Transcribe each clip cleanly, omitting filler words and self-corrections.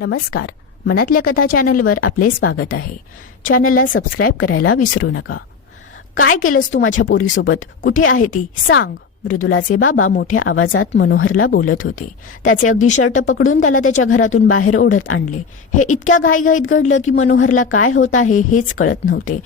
नमस्कार, मनातल्या कथा चॅनलवर आपले स्वागत आहे. चॅनलला सबस्क्राईब करायला विसरू नका. काय केलंस तू माझ्या पोरीसोबत? कुठे आहे ती? सांग. मृदुलाचे बाबा मोठ्या आवाजात मनोहरला बोलत होते. त्याचे अगदी शर्ट पकडून त्याला त्याच्या घरातून बाहेर ओढत आणले. हे इतक्या घाईघाईत घडलं की मनोहरला काय होत आहे हेच कळत नव्हते.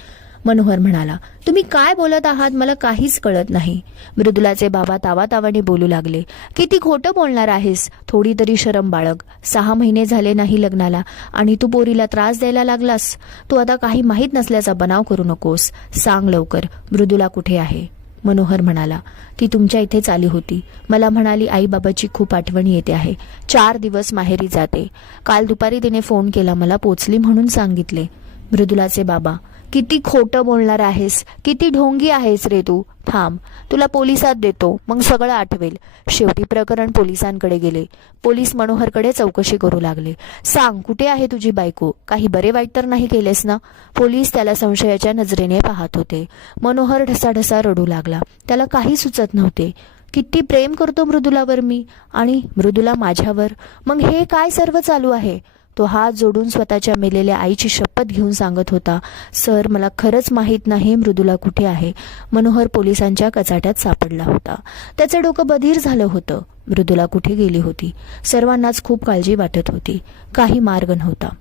मनोहर म्हणाला, तुम्ही काय बोलत आहात? मला काहीच कळत नाही. मृदुलाचे बाबा तावातावाने बोलू लागले, किती खोटं बोलणार आहेस? थोडी तरी शरम बाळग. 6 महिने झाले नाही लग्नाला आणि तू पोरीला त्रास द्यायला लागलास. तू आता काही माहीत नसल्याचा बनाव करू नकोस. सांग लवकर, मृदुला कुठे आहे? मनोहर म्हणाला, ती तुमच्या इथेच आली होती. मला म्हणाली आई बाबाची खूप आठवण येते आहे. 4 दिवस माहेरी जाते. काल दुपारी तिने फोन केला, मला पोचली म्हणून सांगितले. मृदुलाचे बाबा, किती खोटं बोलणार आहेस? किती ढोंगी आहेस रे तू? थांब, तुला पोलिसात देतो, मग सगळं आठवेल. शेवटी प्रकरण पोलिसांकडे गेले. पोलीस मनोहरकडे चौकशी करू लागले. सांग, कुठे आहे तुझी बायको? काही बरे वाईट तर नाही केलेस ना? पोलीस त्याला संशयाच्या नजरेने पाहत होते. मनोहर ढसाढसा रडू लागला. त्याला काही सुचत नव्हते. किती प्रेम करतो मृदुलावर मी, आणि मृदुला माझ्यावर. मग हे काय सर्व चालू आहे? तो हात जोडून स्वतःच्या मेलेल्या आईची शपथ घेऊन सांगत होता, सर, मला खरंच माहीत नाही मृदुला कुठे आहे. मनोहर पोलिसांच्या कचाट्यात सापडला होता. त्याचं डोकं बधीर झालं होतं. मृदुला कुठे गेली होती? सर्वांनाच खूप काळजी वाटत होती. काही मार्ग नव्हता.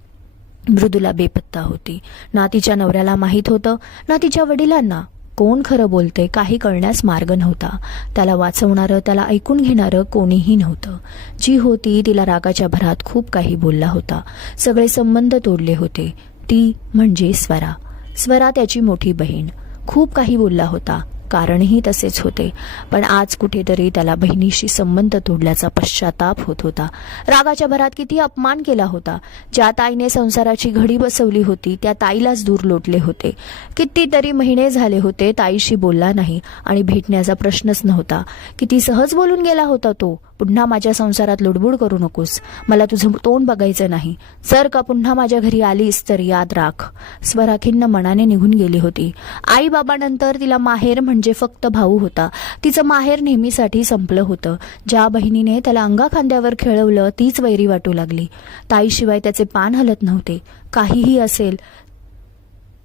मृदुला बेपत्ता होती. ना तिच्या नवऱ्याला माहीत होतं, ना तिच्या वडिलांना. कोण खरं बोलते काही कळण्यास मार्ग नव्हता. त्याला वाचवणारं, त्याला ऐकून घेणारं कोणीही नव्हतं. जी होती तिला रागाच्या भरात खूप काही बोलला होता. सगळे संबंध तोडले होते. ती म्हणजे स्वरा त्याची मोठी बहीण. खूप काही बोलला होता. कारणही तसेच होते. पण आज कुठेतरी त्याला बहिणीशी संबंध तोडल्याचा पश्चाताप होत होता. रागाच्या भरात किती अपमान केला होता. ज्या ताईने संसाराची घडी बसवली होती त्या ताईलाच दूर लोटले होते. कितीतरी महिने झाले होते ताईशी बोलला नाही आणि भेटण्याचा प्रश्नच नव्हता. किती सहज बोलून गेला होता तो. पुन्हा माझ्या संसारात लुडबुड करू नकोस. मला तुझं तोंड बघायचं नाही. जर का पुन्हा माझ्या घरी आलीस तर याद राख. स्वरा खिन्न मनाने निघून गेली होती. आई बाबानंतर तिला माहेर म्हणजे फक्त भाऊ होता. तिचं माहेर नेहमीसाठी संपलं होतं. ज्या बहिणीने त्याला अंगाखांद्यावर खेळवलं तीच वैरी वाटू लागली. ताईशिवाय त्याचे पान हलत नव्हते. काहीही असेल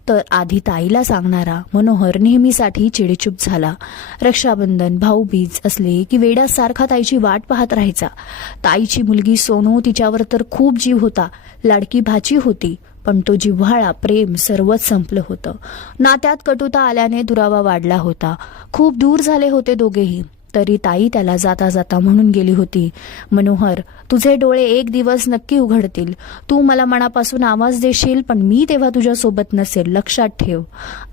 तर आधी ताईला सांगणारा मनोहर नेहमीसाठी चिडीचूप झाला. रक्षाबंधन, भाऊबीज असले की वेड्यासारखा ताईची वाट पाहत राहायचा. ताईची मुलगी सोनू तिच्यावर तर खूप जीव होता. लाडकी भाची होती. पण तो जिव्हाळा, प्रेम सर्वच संपलं होतं. नात्यात कटुता आल्याने दुरावा वाढला होता. खूप दूर झाले होते दोघेही. तरी ताई त्याला जाता जाता म्हणून गेली होती, मनोहर, तुझे डोळे एक दिवस नक्की उघडतील. तू मला मनापासून आवाज देशील, पण मी तेव्हा तुझ्या सोबत नसेल, लक्षात ठेव.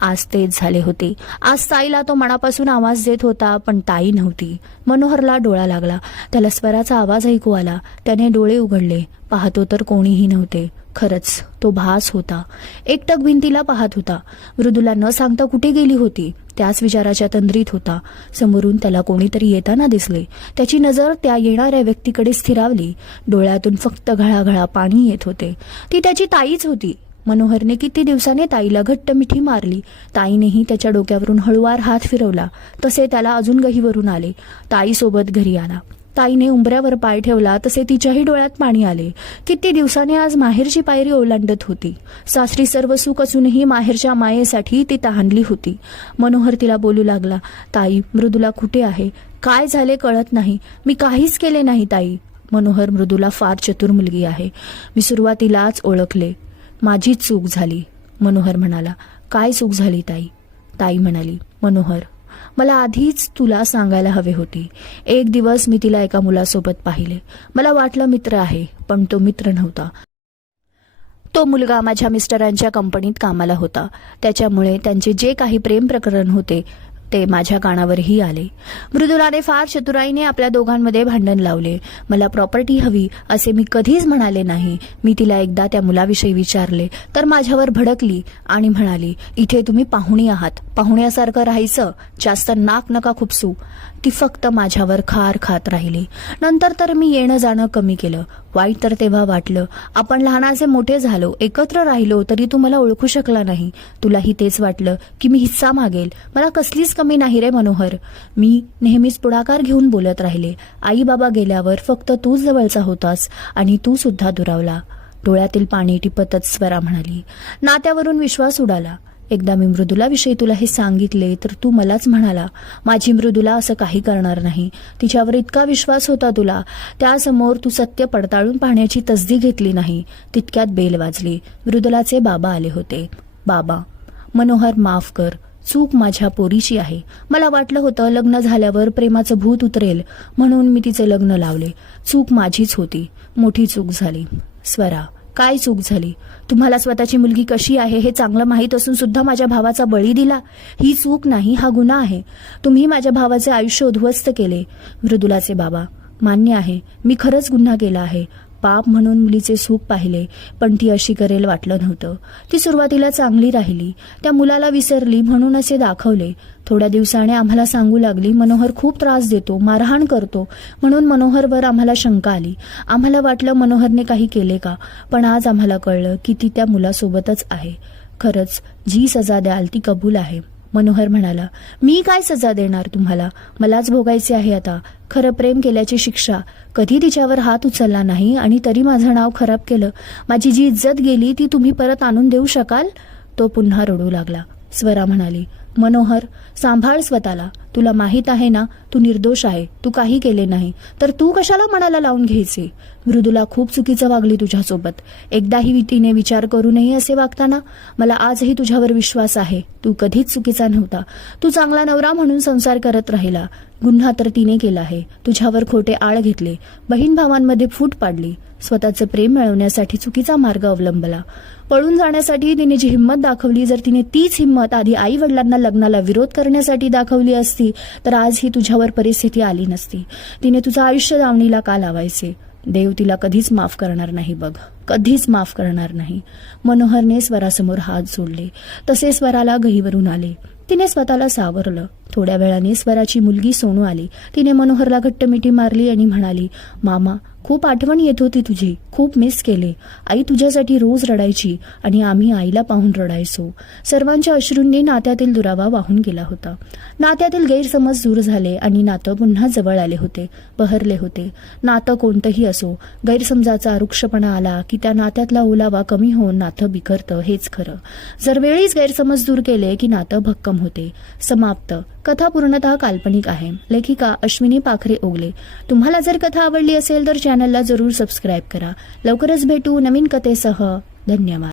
आज तेच झाले होते. आज ताईला तो मनापासून आवाज देत होता, पण ताई नव्हती. मनोहरला डोळा लागला. त्याला स्वराचा आवाज ऐकू आला. त्याने डोळे उघडले. पाहतो तर कोणीही नव्हते. खरंच तो भास होता. एकटक भिंतीला पाहत होता. मृदुला न सांगता कुठे गेली होती? त्याच विचाराच्या तंद्रीत होता. समोरून त्याला कोणीतरी येताना दिसले. त्याची नजर त्या येणाऱ्या व्यक्तीकडे स्थिरावली. डोळ्यातून फक्त घळाघळा पाणी येत होते. ती त्याची ताईच होती. मनोहरने किती दिवसाने ताईला घट्ट मिठी मारली. ताईनेही त्याच्या डोक्यावरून हळुवार हात फिरवला. तसे त्याला अजून गहीवरून आले. ताईसोबत घरी आला. ताईने उंबऱ्यावर पाय ठेवला तसे तिच्याही डोळ्यात पाणी आले. किती दिवसाने आज माहेरची पायरी ओलांडत होती. सासरी सर्व सुख असूनही माहेरच्या मायेसाठी ती तहानली होती. मनोहर तिला बोलू लागला, ताई, मृदुला कुठे आहे? काय झाले कळत नाही. मी काहीच केले नाही ताई. मनोहर, मृदुला फार चतुर मुलगी आहे. मी सुरुवातीलाच ओळखले. माझीच चूक झाली. मनोहर म्हणाला, काय चूक झाली ताई? ताई म्हणाली, मनोहर, मला आधीच तुला सांगायला हवे होते. एक दिवस मी तिला एका मुलासोबत पाहिले. मला वाटलं मित्र आहे, पण तो मित्र नव्हता. तो मुलगा माझ्या मिस्टरांच्या कंपनीत कामाला होता. त्याच्यामुळे त्यांचे जे काही प्रेम प्रकरण होते ते माझ्या कानावरही आले. मृदुलाने फार चतुराईने आपल्या दोघांमध्ये भांडण लावले. मला प्रॉपर्टी हवी असे मी कधीच म्हणाले नाही. मी तिला एकदा त्या मुलाविषयी विचारले तर माझ्यावर भडकली आणि म्हणाली, इथे तुम्ही पाहुणी आहात, पाहुण्यासारखं राहायचं, जास्त नाक नका खुपसू. ती फक्त माझ्यावर खार खात राहिली. नंतर तर मी येणं जाणं कमी केलं. वाईट तर तेव्हा वाटलं. आपण लहानाचे मोठे झालो, एकत्र राहिलो, तरी तू मला ओळखू शकला नाही. तुलाही तेच वाटलं की मी हिस्सा मागेल. मला कसलीच कमी नाही रे मनोहर. मी नेहमीच पुढाकार घेऊन बोलत राहिले. आई बाबा गेल्यावर फक्त तूच जवळचा होतास आणि तू सुद्धा दुरावला. डोळ्यातील पाणी टिपतच स्वरा म्हणाली, नात्यावरून विश्वास उडाला. एकदा मी मृदुलाविषयी तुला हे सांगितले तर तू मलाच म्हणाला, माझी मृदुला असं काही करणार नाही. तिच्यावर इतका विश्वास होता तुला, त्यासमोर तू सत्य पडताळून पाहण्याची तसदी घेतली नाही. तितक्यात बेल वाजली. मृदुलाचे बाबा आले होते. बाबा, मनोहर माफ कर, चूक माझ्या पोरीची आहे. मला वाटलं होतं लग्न झाल्यावर प्रेमाचं भूत उतरेल म्हणून मी तिचे लग्न लावले. चूक माझीच होती, मोठी चूक झाली. स्वरा, काय चूक झाली? तुम्हाला स्वतःची मुलगी कशी आहे हे चांगलं माहीत असून सुद्धा माझ्या भावाचा बळी दिला. ही चूक नाही, हा गुन्हा आहे. तुम्ही माझ्या भावाचे आयुष्य उद्ध्वस्त केले. मृदुलाचे बाबा, मान्य आहे, मी खरंच गुन्हा केला आहे. पाप म्हणून मुलीचे सुख पाहिले, पण ती अशी करेल वाटलं नव्हतं. ती सुरुवातीला चांगली राहिली, त्या मुलाला विसरली म्हणून असे दाखवले. थोड्या दिवसाने आम्हाला सांगू लागली, मनोहर खूप त्रास देतो, मारहाण करतो. म्हणून मनोहरवर आम्हाला शंका आली. आम्हाला वाटलं मनोहरने काही केले का, पण आज आम्हाला कळलं की ती त्या मुलासोबतच आहे. खरंच जी सजा द्याल ती कबूल आहे. मनोहर म्हणाला, मी काय सजा देणार तुम्हाला, मलाच भोगायचे आहे आता. खरं प्रेम केल्याची शिक्षा. कधी तिच्यावर हात उचलला नाही आणि तरी माझं नाव खराब केलं. माझी जी इज्जत गेली ती तुम्ही परत आणून देऊ शकाल? तो पुन्हा रडू लागला. स्वरा म्हणाली, मनोहर, सांभाळ स्वतःला. तुला माहीत आहे ना, तू निर्दोष आहे, तू काही केले नाही, तर तू कशाला मनाला लावून घ्यायचे? मृदुला खूप चुकीचं वागली तुझ्यासोबत. एकदाही तिने विचार करू नये असे वागताना. मला आजही तुझ्यावर विश्वास आहे. तू कधीच चुकीचा नव्हता. तू चांगला नवरा म्हणून संसार करत राहिला. गुन्हा तर तिने केला आहे. तुझ्यावर खोटे आळ घेतले, बहीण भावांमध्ये फूट पाडली, स्वतःचं प्रेम मिळवण्यासाठी चुकीचा मार्ग अवलंबला. पळून जाण्यासाठी तिने जी हिंमत दाखवली, जर तिने तीच हिंमत आधी आई वडिलांना लग्नाला विरोध करण्यासाठी दाखवली असती तर आज ही तुझ्यावर परिस्थिती आली नसती. तिने तुझं आयुष्य दावणीला का लावायचे? देव तिला कधीच माफ करणार नाही बघ, कधीच माफ करणार नाही. मनोहरने स्वरासमोर हात जोडले. तसे स्वराला गहीवरून आले. तिने स्वतःला सावरलं. थोड्या वेळाने स्वराची मुलगी सोनू आली. तिने मनोहरला घट्ट मिठी मारली आणि म्हणाली, मामा, खूप आठवण येत होती तुझी, खूप मिस केले. आई तुझ्यासाठी रोज रडायची आणि आम्ही आईला पाहून रडायचो. सर्वांच्या अश्रूंनी नात्यातील दुरावा वाहून गेला होता. नात्यातील गैरसमज दूर झाले आणि नातं पुन्हा जवळ आले होते, बहरले होते. नातं कोणतंही असो, गैरसमजाचा रुक्षपणा आला की त्या नात्यातला ओलावा कमी होऊन नातं बिखरतं, हेच खरं. जर वेळीच गैरसमज दूर केले की नातं भक्कम होते. समाप्त. कथा पूर्णतः काल्पनिक आहे. लेखिका अश्विनी पाखरे ओगले. तुम्हाला जर कथा आवडली असेल तर चॅनलला जरूर सबस्क्राईब करा. लवकरच भेटू नवीन कथेसह. धन्यवाद.